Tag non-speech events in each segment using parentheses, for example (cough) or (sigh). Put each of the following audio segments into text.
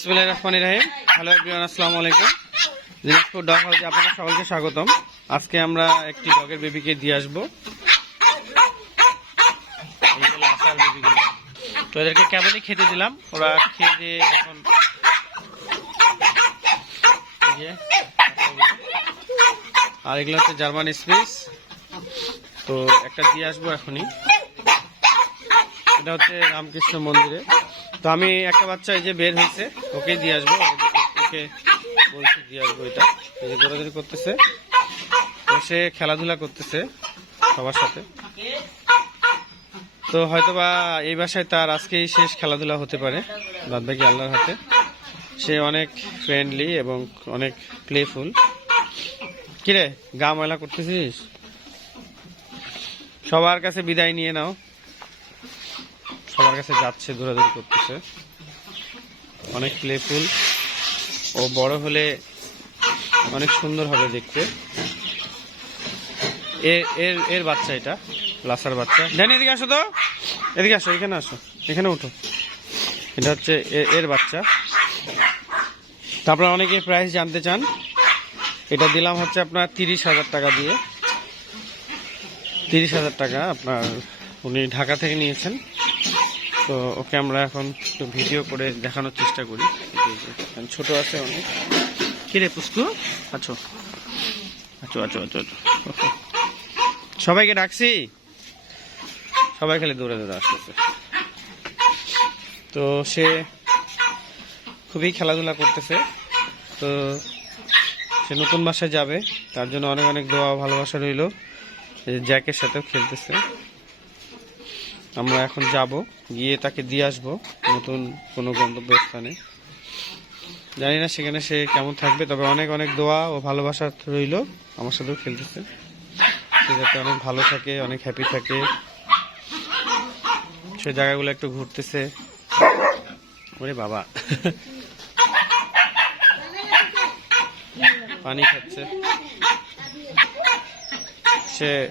বিসমিল্লাহির রহমানির রহিম। Hello everyone আলাইকুম। দিনাজপুর ডগ হাউসে আপনাদের সকলকে স্বাগতম। আজকে আমরা একটি ডগের বেবিকে দিয়ে আসব। তো এদেরকে কেবলই খেতে দিলাম। ওরা খেয়ে দিয়ে এখন আর এগুলো হচ্ছে জার্মান স্পেস। তো একটা দিয়ে আসব এখনই। এটা হচ্ছে রামকৃষ্ণ মন্দিরে। তো আমি একটা বাচ্চা এই যে বের হয়েছে ওকে দিয়ে আসব, ওকে বলছি দিয়ে আসব এটা। এই যে করতেছে সে খেলাধুলা করতেছে সবার সাথে। তো হয়তোবা এই বাসায় তার আজকেই শেষ খেলাধুলা হতে পারে বাদ বাকি আল্লাহর হাতে। সে অনেক ফ্রেন্ডলি এবং অনেক প্লেফুল কিরে, গা ময়লা করতেছিস? সবার কাছে বিদায় নিয়ে নাও। সবার কাছে যাচ্ছে দৌড়াদৌড়ি করতেছে। অনেক প্লেফুল ও বড় হলে অনেক সুন্দর হবে দেখতে। এর এর বাচ্চা এটা, লাসার বাচ্চা। জানি এদিকে আসো তো। এদিকে আসো, এখানে আসো, এখানে উঠো। এটা হচ্ছে এর বাচ্চা। তারপর অনেকে প্রাইস জানতে চান, এটা দিলাম হচ্ছে আপনার তিরিশ হাজার টাকা দিয়ে। তিরিশ হাজার টাকা আপনার উনি ঢাকা থেকে নিয়েছেন। তো ওকে আমরা এখন একটু ভিডিও করে দেখানোর চেষ্টা করি। ছোট আছে অনেক। কিরে পুষ্কু? আছো। আছো আছো আছো আছো। সবাইকে ডাকছি? সবাই খালি দৌড়ে দৌড়ে আসতেছে। তো সে খুবই খেলাধুলা করতেছে। তো সে নতুন বাসায় যাবে। তার জন্য অনেক অনেক দোয়া ভালোবাসা রইল। জ্যাকের সাথেও খেলতেছে। আমরা এখন যাব, গিয়ে তাকে দিয়ে আসব নতুন কোনো গন্তব্যস্থানে জানি না সেখানে সে কেমন থাকবে, তবে অনেক অনেক দোয়া ও ভালোবাসা রইল আমার সাথেও খেলতেছে। সে যাতে অনেক ভালো থাকে, অনেক হ্যাপি থাকে। সে জায়গাগুলো একটু ঘুরতেছে। ওরে বাবা। পানি খাচ্ছে। সে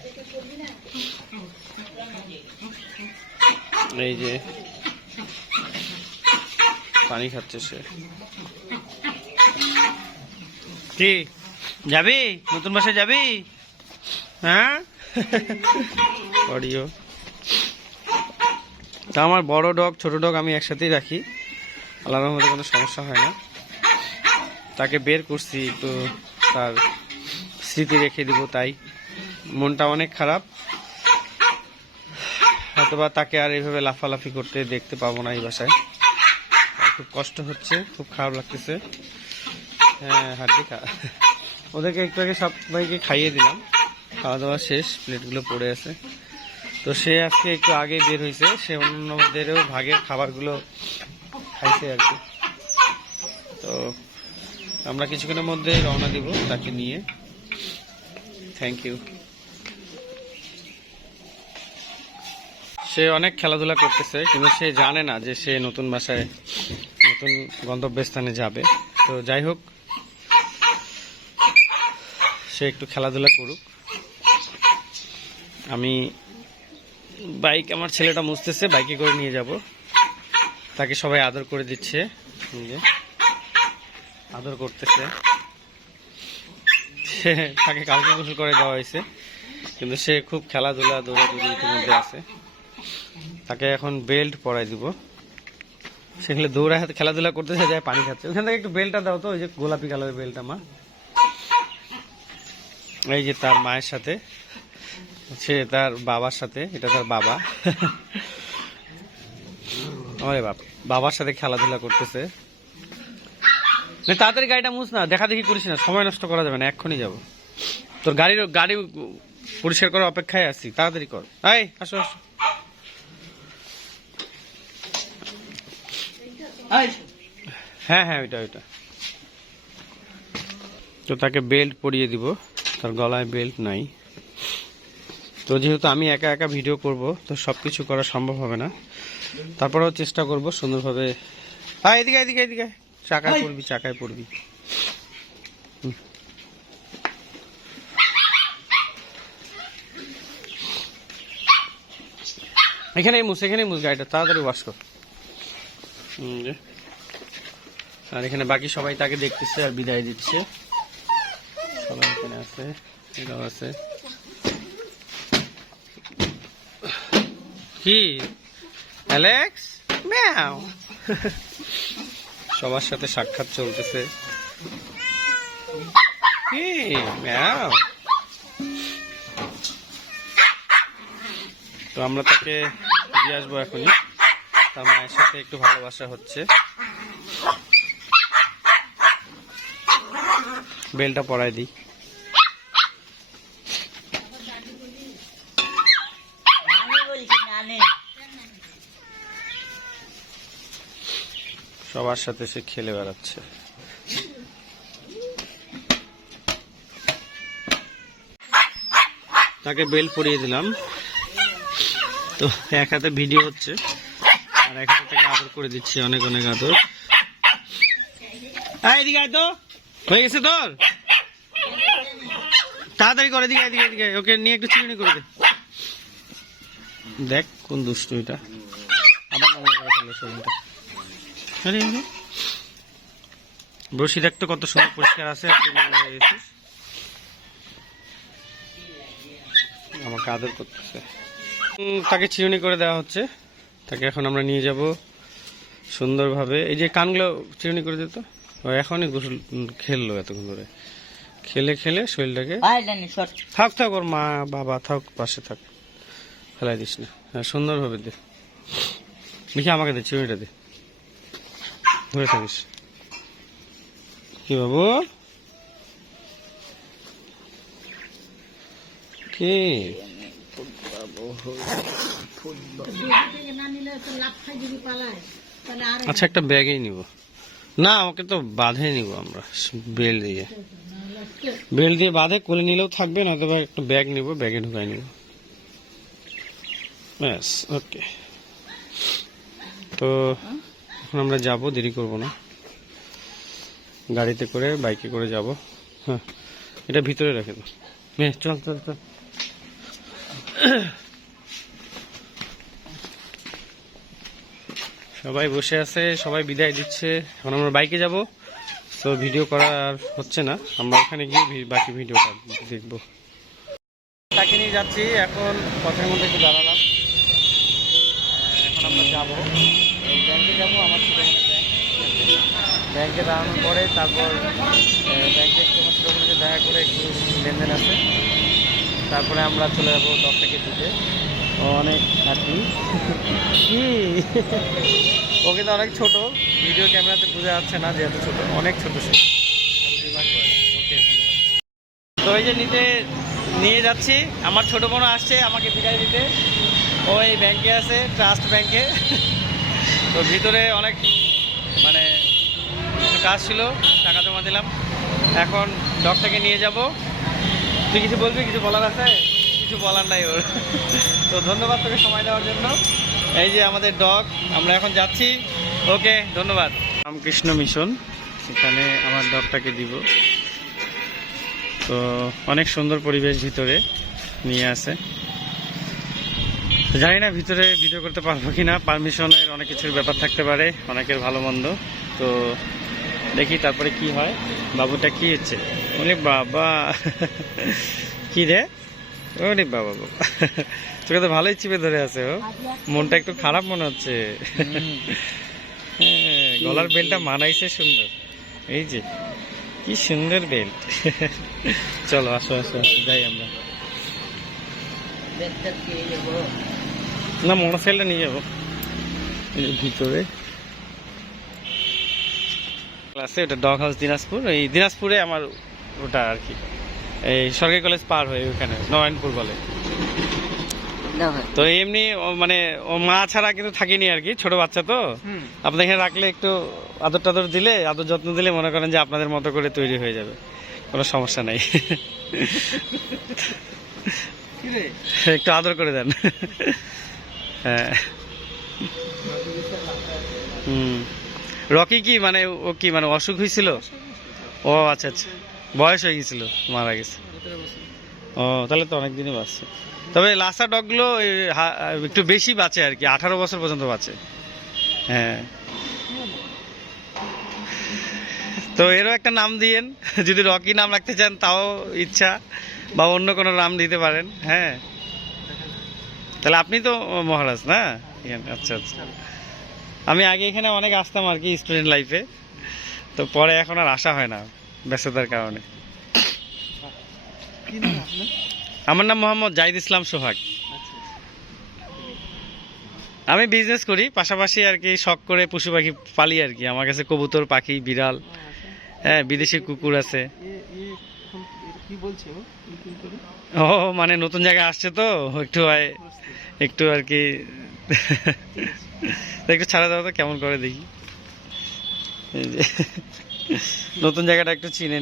এই যে পানি খাচ্ছে সে। কি? যাবি? নতুন বাসায় যাবি? হ্যাঁ? অডিও। তা আমার বড় ডগ, ছোট ডগ আমি একসাথেই রাখি। আলাদার মধ্যে কোনো সমস্যা হয় না। তাকে বের করছি তো তার স্মৃতি রেখে দিব, তাই। মনটা অনেক খারাপ। হয়তোবা তাকে আর এইভাবে লাফালাফি করতে দেখতে পাবো না এই বাসায়। খুব কষ্ট হচ্ছে, খুব খারাপ লাগতেছে। হ্যাঁ হাড্ডি খা ওদেরকে একটু আগে সবাইকে খাইয়ে দিলাম। খাওয়া দাওয়া শেষ, প্লেটগুলো পড়ে আছে। তো সে আজকে একটু আগে বের হয়েছে, সে অন্যদেরও ভাগের খাবারগুলো খাইছে আর কি। তো আমরা কিছুক্ষণের মধ্যে রওনা দিব তাকে নিয়ে। থ্যাংক ইউ সে অনেক খেলাধুলা করতেছে, কিন্তু সে জানে না যে সে নতুন বাসায় নতুন গন্তব্যস্থানে যাবে। তো যাই হোক, সে একটু খেলাধুলা করুক। আমি বাইক, আমার ছেলেটা মুছতেছে, বাইকে করে নিয়ে যাব। তাকে সবাই আদর করে দিচ্ছে আদর করতেছে। তাকে কালকে গোসল করে দেওয়া হয়েছে, কিন্তু সে খুব খেলাধুলা, দৌড়াদৌড়ি ইতিমধ্যে আছে। তাকে এখন বেল্ট পরাই দিব। সেখানে দৌড়ায় হাতে খেলাধুলা করতেছে, যায় পানি খাচ্ছে। ওখান থেকে একটু বেল্টটা দাও তো, ওই যে গোলাপি কালারের বেল্ট আমার এই যে তার মায়ের সাথে, সে তার বাবার সাথে, এটা তার বাবা। ওরে বাপ, বাবার সাথে খেলাধুলা করতেছে। তাড়াতাড়ি গাড়িটা মুছ না, দেখা দেখি করিস না, সময় নষ্ট করা যাবে না, এক্ষুনি যাব। তোর গাড়ির, গাড়ি পরিষ্কার করার অপেক্ষায় আছি, তাড়াতাড়ি কর। এই, আসো আসো। হ্যাঁ হ্যাঁ ওইটা ওইটা। তো তাকে বেল্ট পরিয়ে দিব। তার গলায় বেল্ট নাই। তো যেহেতু আমি একা একা ভিডিও করব তো সব কিছু করা সম্ভব হবে না। তারপরেও চেষ্টা করব সুন্দরভাবে হ্যাঁ এদিকে এদিকে এদিকে চাকায় পড়বি চাকায় পড়বি। এখানেই মুস এখানেই মুস গাড়িটা তাড়াতাড়ি ওয়াশ কর। আর এখানে বাকি সবাই তাকে দেখতেছে আর বিদায় দিচ্ছে। সবাই এখানে আছে, এরাও আছে। কি? অ্যালেক্স? ম্যাও। সবার সাথে সাক্ষাৎ চলতেছে। কি? ম্যাও। তো আমরা তাকে দিয়ে আসব এখনই। তার মায়ের সাথে একটু ভালোবাসা হচ্ছে। বেলটা পরাই দিই। সবার সাথে সে খেলে বেড়াচ্ছে। তাকে বেল পরিয়ে দিলাম। তো এক হাতে ভিডিও হচ্ছে। আর আদর করে দিচ্ছি অনেক অনেক আদর। এদিকে আয় তো। হয়ে গেছে তোর? তাড়াতাড়ি করে এদিকে এদিকে এদিকে ওকে নিয়ে একটু চিরুনি করে দে। দেখ কোন দুষ্টু এটা। আবার নোংরা করে ফেলল শরীরটা আরে। বসি দেখতো কত সুন্দর পরিষ্কার আছে। আমাকে আদর করতেছে। তাকে চিরুনি করে দেওয়া হচ্ছে। তাকে এখন আমরা নিয়ে যাব সুন্দরভাবে। এই যে কানগুলো চিরুনি করে দিত ও এখনই গোসল খেললো এতক্ষণ ধরে। খেলে খেলে শরীরটাকে থাক থাক ওর মা বাবা থাক পাশে থাক। ফেলাই দিস না। হ্যাঁ সুন্দরভাবে দে। দেখি আমাকে দে চিরুনিটা দে। ধরে থাকিস। কি বাবু? কি? আচ্ছা একটা ব্যাগেই নিব। না ওকে তো বাঁধে নিব আমরা বেল দিয়ে। বেল দিয়ে বাঁধে কোলে নিলেও থাকবে না অথবা একটা ব্যাগ নিব ব্যাগে ঢুকাই নিব। ব্যাস ওকে। তো আমরা যাব দেরি করব না। গাড়িতে করে বাইকে করে যাব। হ্যাঁ এটা ভিতরে রেখে দাও। নে, চল চল চল। সবাই বসে আছে, সবাই বিদায় দিচ্ছে। এখন আমরা বাইকে যাব। তো ভিডিও করা আর হচ্ছে না। আমরা ওখানে গিয়ে বাকি ভিডিওটা দেখব। তাকে নিয়ে যাচ্ছি। এখন পথের মধ্যে একটু দাঁড়ালাম। এখন আমরা যাব। ব্যাংকে যাব, আমার ব্যাংক। দাঁড়ানোর পরে তারপর ব্যাংকে একটু দেখা করে একটু লেনদেন আছে। তারপরে আমরা চলে যাব দশটাকে দিতে অনেক হ্যাপি কি? ওকে তো অনেক ছোট। ভিডিও ক্যামেরাতে বোঝা যাচ্ছে না যে এত ছোট। অনেক ছোট সে। তো এই যে নিতে নিয়ে যাচ্ছি। আমার ছোট বোন আসছে আমাকে বিদায় দিতে। ও এই ব্যাংকে আছে ট্রাস্ট ব্যাংকে তো ভিতরে অনেক মানে কাজ ছিল, টাকা জমা দিলাম। এখন ডগটাকে নিয়ে যাব। তুই কিছু বলবি? কিছু বলার আছে? কিছু বলার নাই ওর। তো ধন্যবাদ তোকে সময় দেওয়ার জন্য। এই যে আমাদের ডগ, আমরা এখন যাচ্ছি। ওকে, ধন্যবাদ। রামকৃষ্ণ মিশন, এখানে আমার ডগটাকে দিব। তো অনেক সুন্দর পরিবেশ ভিতরে নিয়ে আসে জানি না ভিতরে ভিডিও করতে পারব কি না পারমিশনের অনেক কিছুর ব্যাপার থাকতে পারে, অনেকের ভালো মন্দ। তো দেখি তারপরে কি হয়। বাবুটা কি হচ্ছে? বলে, বাবা, কি রে? ওরে বাবা বাবা। তোকে তো ভালোই চিপে ধরে আছে ও। মনটা একটু খারাপ মনে হচ্ছে। হ্যাঁ, গলার বেলটা মানাইছে সুন্দর। এই যে কি সুন্দর বেল্ট। চলো আসো আসো আসো, যাই আমরা। না মোটরসাইকেলটা নিয়ে যাব। ভিতরে। আছে ওটা ডগ হাউস দিনাজপুর। এই দিনাজপুরে আমার ওটা আর কি। এই সরকারি কলেজ পার হয়ে ওখানে নয়নপুর বলে। তো এমনি মানে ও মা ছাড়া কিন্তু থাকিনি আর কি ছোট বাচ্চা তো। হুম। আপনাদের এখানে রাখলে একটু আদর টাদর দিলে আদর যত্ন দিলে মনে করেন যে আপনাদের মতো করে তৈরি হয়ে যাবে। কোনো সমস্যা নাই। একটু আদর করে দেন। হ্যাঁ। হুম। রকি কি? মানে ও কি? মানে অসুখ হয়েছিল। ও আচ্ছা আচ্ছা। বয়স হয়ে গেছিল মারা গেছে। ও তাহলে তো অনেক দিনই বাঁচছে। তবে লাসা ডগগুলো একটু বেশি বাঁচে আর কি আঠারো বছর পর্যন্ত বাঁচে। হ্যাঁ। তো এরও একটা নাম দিয়েন যদি রকি নাম রাখতে চান তাও ইচ্ছা বা অন্য কোনো নাম দিতে পারেন হ্যাঁ। তাহলে আপনি তো মহারাজ না? আচ্ছা আচ্ছা। আমি আগে এখানে অনেক আসতাম আর কি স্টুডেন্ট লাইফে তো পরে এখন আর আসা হয় না। ব্যস্ততার কারণে। আমার নাম মোহাম্মদ জাহিদ ইসলাম সোহাগ। আচ্ছা আমি বিজনেস করি পাশাপাশি আর কি শখ করে পশু পাখি পালি আর কি। আমার কাছে কবুতর পাখি বিড়াল হ্যাঁ বিদেশি কুকুর আছে। ও? মানে নতুন জায়গায় আসছে তো একটু হয় একটু আর কি। একটু ছাড়া দাও তো কেমন করে দেখি। এই যে। নতুন জায়গাটা একটু চিনে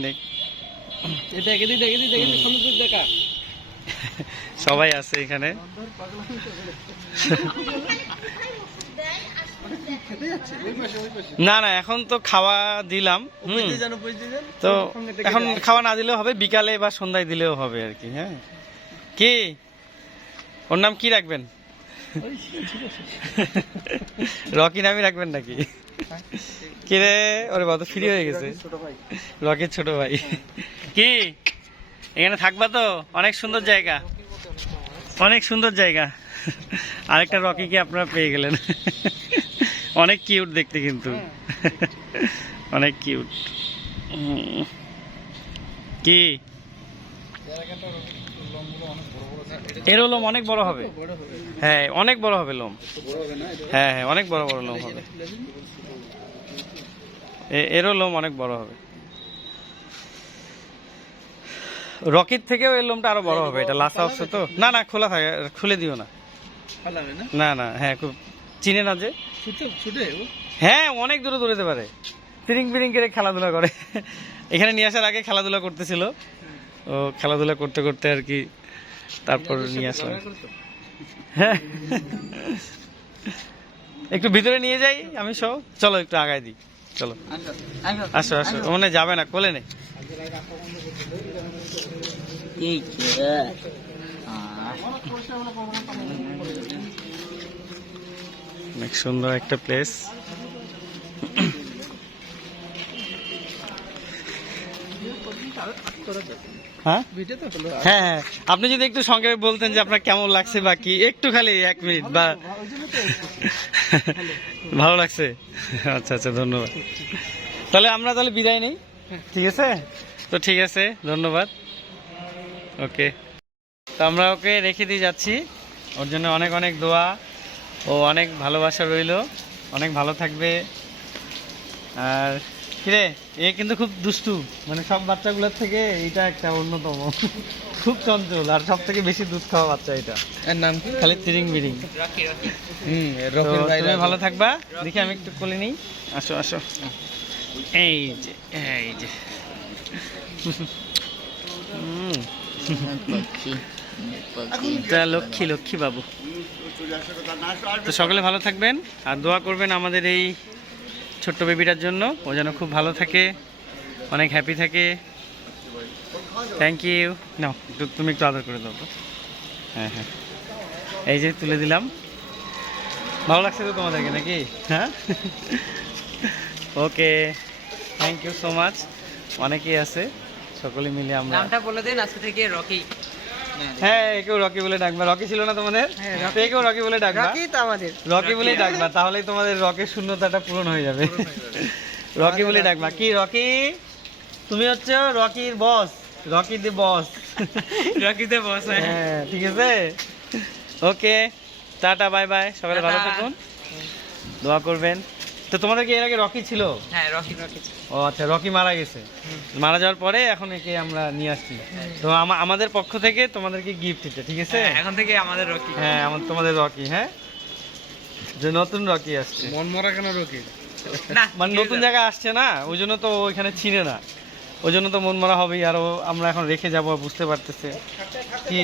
দেখা সবাই আছে এখানে। না না এখন তো খাওয়া দিলাম। তো এখন খাওয়া না দিলেও হবে বিকালে বা সন্ধ্যায় দিলেও হবে আর কি হ্যাঁ। কি? ওর নাম কি রাখবেন? রকি নামই রাখবেন নাকি? কি রে? ওরে বাবা ফ্রি হয়ে গেছে। রকির ছোট ভাই। কি? এখানে থাকবা তো? অনেক সুন্দর জায়গা। অনেক সুন্দর জায়গা। আরেকটা রকিকে আপনারা পেয়ে গেলেন? অনেক কিউট দেখতে কিন্তু। অনেক কিউট কি? এরও লোম অনেক বড় হবে। হ্যাঁ অনেক বড় হবে লোম। হ্যাঁ হ্যাঁ অনেক বড় বড় লোম হবে। এরও লোম অনেক বড় হবে। রকির থেকেও এর লোমটা আরও বড় হবে। এটা লাসা অংশ তো। না না খোলা থাকে খুলে দিও না। না? না হ্যাঁ খুব চিনে না যে। হ্যাঁ অনেক দূরে দূরে যেতে পারে। তিরিং বিরিং করে খেলাধুলা করে। এখানে নিয়ে আসার আগে খেলাধুলা করতেছিল। ও খেলাধুলা করতে করতে আর কি তারপর নিয়ে আসলাম। হ্যাঁ। একটু ভিতরে নিয়ে যাই আমি সব। চলো একটু আগায় দিই। চলো। আসো আসো মনে যাবে না কোলে যে। অনেক সুন্দর একটা প্লেস হ্যাঁ? হ্যাঁ হ্যাঁ। আপনি যদি একটু সংক্ষেপে বলতেন যে আপনার কেমন লাগছে বা কি একটু খালি এক মিনিট বা ভালো (laughs) লাগছে? আচ্ছা আচ্ছা ধন্যবাদ। তাহলে আমরা তাহলে বিদায় নেই? ঠিক আছে? তো ঠিক আছে ধন্যবাদ। ওকে। তো আমরা ওকে রেখে দিয়ে যাচ্ছি। ওর জন্য অনেক অনেক দোয়া ও অনেক ভালোবাসা রইল। অনেক ভালো থাকবে। আর কিরে এ কিন্তু খুব দুষ্টু। মানে সব বাচ্চাগুলোর থেকে এটা একটা অন্যতম। খুব চঞ্চল আর সব থেকে বেশি দুধ খাওয়া বাচ্চা এটা। এর নাম কি? খালি তিরিং বিরিং হুম তুমি ভালো থাকবা। দেখি আমি একটু কোলে নিই। আসো আসো। এই যে এই যে। লক্ষ্মী লক্ষ্মী বাবু তো সকলে ভালো থাকবেন। আর দোয়া করবেন আমাদের এই ছোট্ট বেবিটার জন্য। ও যেন খুব ভালো থাকে, অনেক হ্যাপি থাকে। থ্যাংক ইউ নাও তুমি একটু আদর করে দাও হ্যাঁ হ্যাঁ। এই যে তুলে দিলাম। ভালো লাগছে তো তোমাদেরকে নাকি? হ্যাঁ? Okay thank you so much অনেকেই আছে, সকলে মিলে আমরা নামটা বলে দেন, আজকে থেকে রকি। হ্যাঁ একেও রকি বলে ডাকবা। রকি ছিল না তোমাদের? তো একেও রকি বলে ডাকবা। রকি তো আমাদের। রকি বলেই ডাকবা তাহলেই তোমাদের রকের শূন্যতাটা পূরণ হয়ে যাবে। রকি বলে ডাকবা। কি রকি? তুমি হচ্ছে রকির বস রকি দি বস। রকি তো বস হ্যাঁ। ঠিক আছে? Okay tata bye bye. সকালে ভালো থাকুন। দোয়া করবেন। তো তোমাদের কি এর আগে রকি ছিল? হ্যাঁ রকি রকি ও আচ্ছা রকি মারা গেছে। মারা যাওয়ার পরে এখন একে আমরা নিয়ে আসছি। তো আমাদের পক্ষ থেকে তোমাদেরকে গিফট দিতে ঠিক আছে? এখন থেকে আমাদের রকি। হ্যাঁ আমার তোমাদের রকি হ্যাঁ? যে নতুন রকি আসছে। মন মরা কেন রকি? না মানে নতুন জায়গা আসছে না ওই জন্য তো ওইখানে চিনে না। ওই জন্য তো মন মরা হবেই আর ও আমরা এখন রেখে যাব বুঝতে পারতেছে। কি?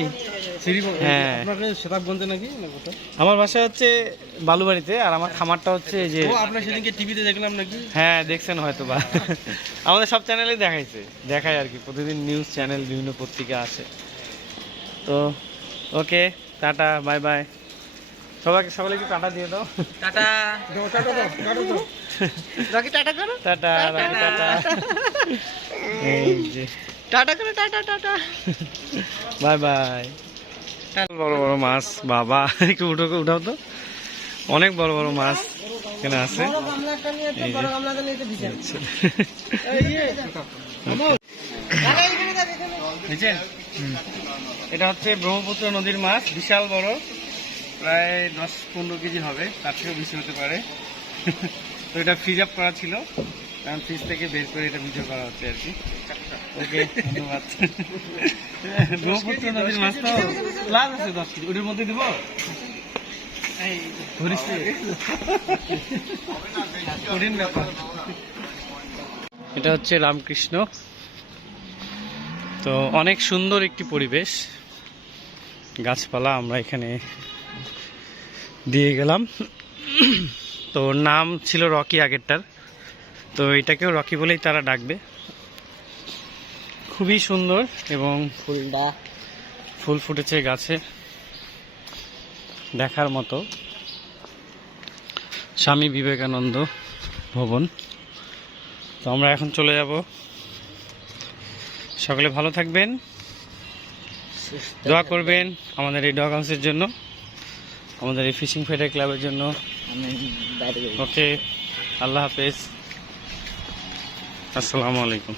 হ্যাঁ। সেতাবগঞ্জে নাকি? আমার বাসা হচ্ছে বালুবাড়িতে আর আমার খামারটা হচ্ছে যে আপনার সেদিনকে টিভিতে দেখলাম নাকি? হ্যাঁ দেখছেন হয়তো বা আমাদের সব চ্যানেলেই দেখাইছে। দেখায় আর কি প্রতিদিন নিউজ চ্যানেল বিভিন্ন পত্রিকা আসে। তো ওকে টাটা বাই বাই সবাইকে সবাই একটু টাটা দিয়ে দাও। টাটা। রকি টাটা করো। Tata tata. এই যে। টাটা করো টাটা টাটা। Bye bye. বড় বড় মাছ বাবা। একটু উঠো উঠাও তো। অনেক বড় বড় মাছ এখানে আছে। এই যে। আচ্ছা। এটা হচ্ছে ব্রহ্মপুত্র নদীর মাছ বিশাল বড়। প্রায় দশ পনেরো কেজি হবে তার থেকেও বেশি হতে পারে। তো এটা ফ্রিজ আপ করা ছিল। কারণ ফ্রিজ থেকে বের করে এটা ভিডিও করা হচ্ছে আর কি। ওকে ধন্যবাদ। ব্রহ্মপুত্র নদীর মাছ তো লাভ আছে দশ কেজি। ওটার মধ্যে দিব। কঠিন ব্যাপার। এটা হচ্ছে রামকৃষ্ণ। তো অনেক সুন্দর একটি পরিবেশ। গাছপালা আমরা এখানে দিয়ে গেলাম। তো নাম ছিল রকি আগেরটার। তো এটাকেও রকি বলেই তারা ডাকবে। খুবই সুন্দর এবং ফুলটা। ফুল ফুটেছে গাছে। দেখার মতো। স্বামী বিবেকানন্দ ভবন। তো আমরা এখন চলে যাব। সকলে ভালো থাকবেন। দোয়া করবেন আমাদের এই ডগ হাউসের জন্য। আমাদের এই ফিশিং ফেডার ক্লাবের জন্য। ওকে আল্লাহ হাফেজ। আসসালামু আলাইকুম।